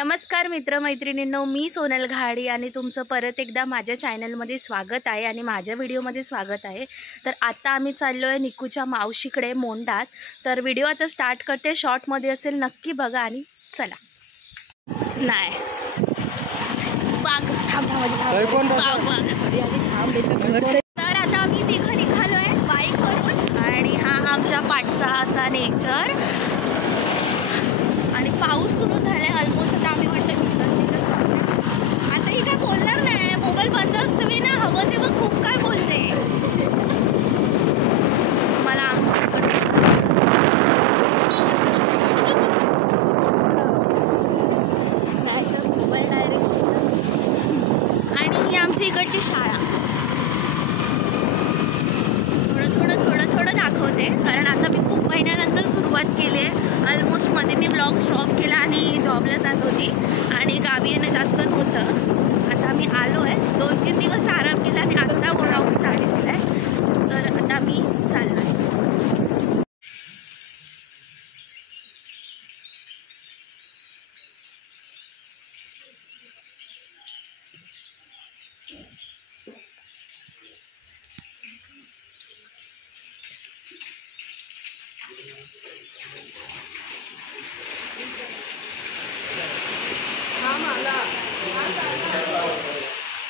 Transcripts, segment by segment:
नमस्कार मित्रमैत्रिणींनो, मी सोनल घाडी आणि तुमचं परत एकदा माझ्या चॅनलमध्ये स्वागत आहे आणि माझ्या व्हिडिओमध्ये स्वागत आहे। तर आता आम्ही चाललो आहे निकूच्या मावशीकडे मोंडात। तर व्हिडिओ आता स्टार्ट करते, शॉर्टमध्ये असेल, नक्की बघा आणि चला। नाही तर आता आम्ही तिघं निघालो आहे बाईकवरून आणि हा आमच्या पाठचा असा नेचर आणि पाऊस सुरू झालाय ऑलमोस्ट। आता आम्ही म्हटलं आता ही काय बोलणार नाही, मोबाईल बंद असतो मी ना, हवं तेव्हा खूप काय बोलते मला मोबाईल डायरेक्शन। आणि ही आमची इकडची शाळा, थोडं दाखवते कारण आता मी खूप महिन्यानंतर सुरुवात केली आहे। ऑलमोस्ट मध्ये मी ब्लॉग स्टॉप केला आणि जॉबला जात होती आणि गावी येणं जास्त नव्हतं। आता मी आलो आहे, 2-3 दिवस आराम केला आणि आता ब्लॉग स्टार्ट केला आहे। तर आता मी चाललो आहे।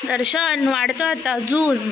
दर्शन वाढतो आता अजून।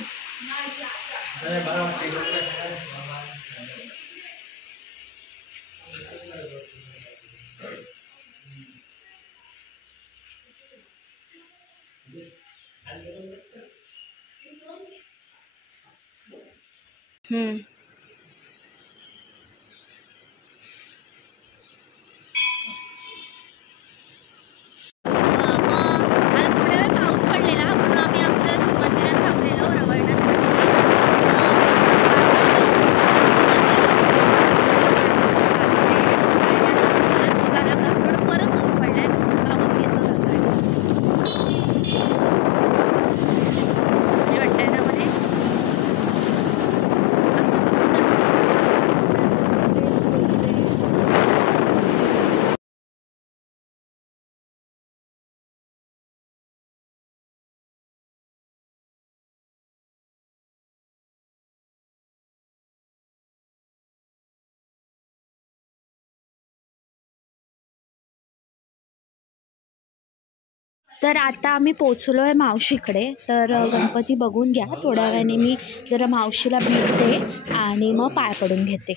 तर आता आम्ही पोचलो आहे मावशीकडे। तर गणपती बघून घ्या, थोड्या वेळाने मी जरा मावशीला भेटते आणि मग पाय पडून घेते।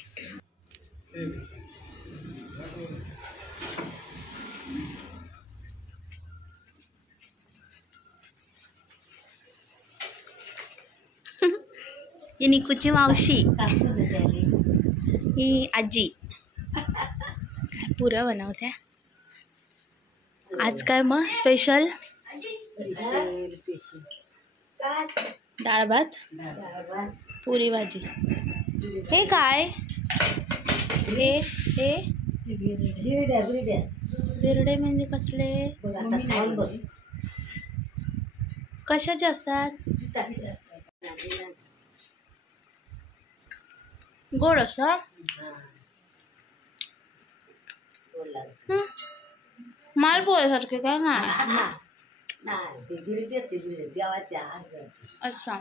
ही निकूची मावशी, ही आजी काय पुरं बनवते आज। काय मग स्पेशल? डाळ भात, पुरी भाजी। हे काय? हे बिरडे म्हणजे कसले? कशाचे असतात? गोड असं मालपोळ्यासारखे काय नाही? अच्छा,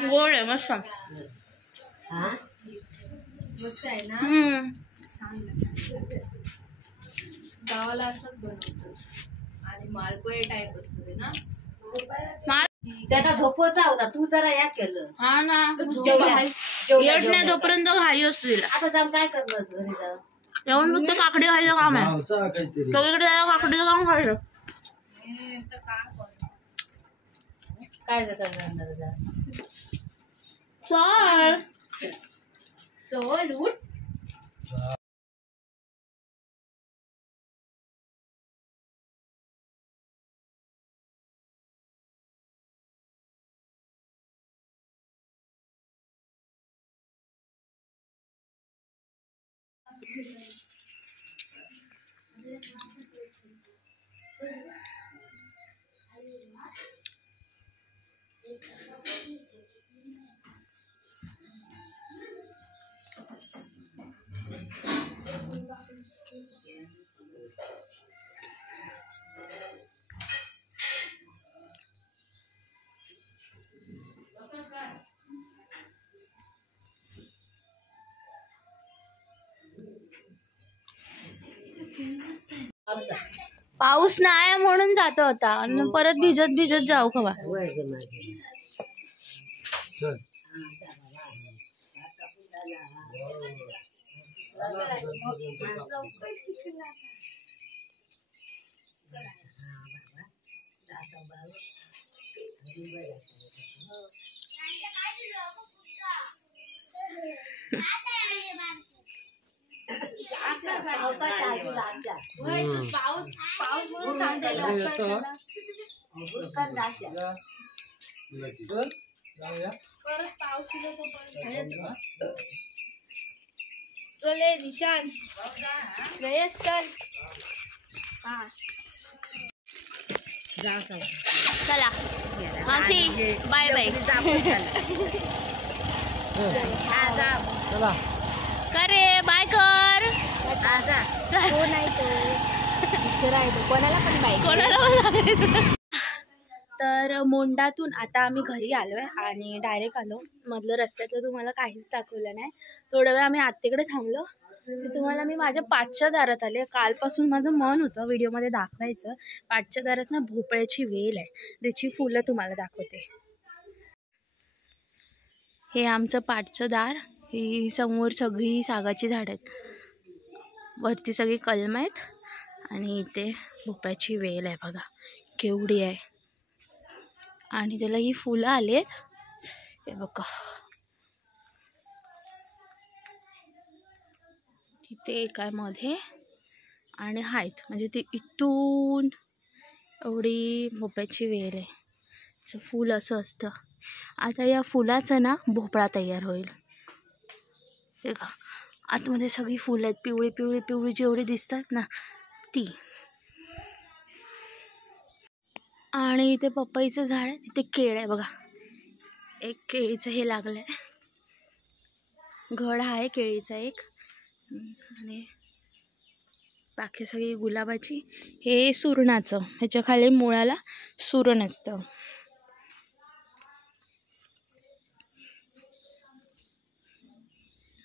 गोड आहे, मस्त मस्त आहे ना। छान गावाला असंच बनवतो आणि मालपोळे टाईप असतो ना। त्याचा झोपचा होता, तू जरा या केलं। हा ना, येत नाही तोपर्यंत घाई असते तिला। आता जाऊन काय करणार घरी जाऊन? येऊन फक्त काकडी खायचं काम आहे, सगळीकडे काकडीचं काम खायचं। काय करणार जा? चल चल उठ। पाऊस नाही म्हणून जात होता आणि परत भिजत भिजत जाऊ खवा. चले निशान श्रेयस चल. चला मावशी बाय बाय. करे बाय कर. कोणाला पण बाय. कोणाला. तर मोंडातून आता आम्ही घरी आलोय आणि डायरेक्ट आलो. मधलं रस्त्यातलं तुम्हाला काहीच दाखवलं नाही. थोडा वेळ आम्ही आत्तेकडे थांबलो. तुम्हाला मी माझ्या पाठच्या दारात आले. कालपासून माझं मन होतं व्हिडिओमध्ये दाखवायचं. पाठच्या दारात ना भोपळ्याची वेल आहे, त्याची फुलं तुम्हाला दाखवते. हे आमचं पाठचं दार. ही समोर सगळी सागाची झाडं आहेत, वरती सगळी कलम आहेत आणि इथे भोपळ्याची वेल आहे बघा केवढी आहे. आणि त्याला ही फुलं आलेत हे बघा. तिथे एक आहे मध्ये आणि आहेत म्हणजे ते इथून एवढी भोपळ्याची वेल आहे. असं फूल असं असतं. आता या फुलाचं ना भोपळा तयार होईल. हे का आतमध्ये सगळी फुलं आहेत, पिवळी पिवळी पिवळी जेवढी दिसतात ना ती. आणि इथे पपईचं झाड आहे, तिथे केळ आहे बघा. एक केळीचं हे लागलं आहे, घड आहे केळीचा एक. आणि बाकी सगळी गुलाबाची. हे सुरणाचं, ह्याच्या खाली मुळाला सुरण असतं.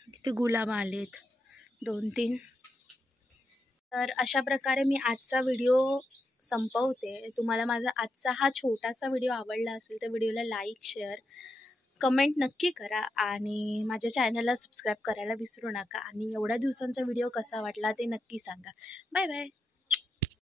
तिथे गुलाब आलेत 2-3. तर अशा प्रकारे मी आजचा व्हिडिओ संपवते. तुम्हाला माझा आजचा हा छोटासा व्हिडिओ आवडला असेल तर व्हिडिओला लाईक, शेअर, कमेंट नक्की करा आणि माझ्या चॅनलला सबस्क्राईब करायला विसरू नका. आणि एवढ्या दिवसांचा व्हिडिओ कसा वाटला ते नक्की सांगा. Bye bye.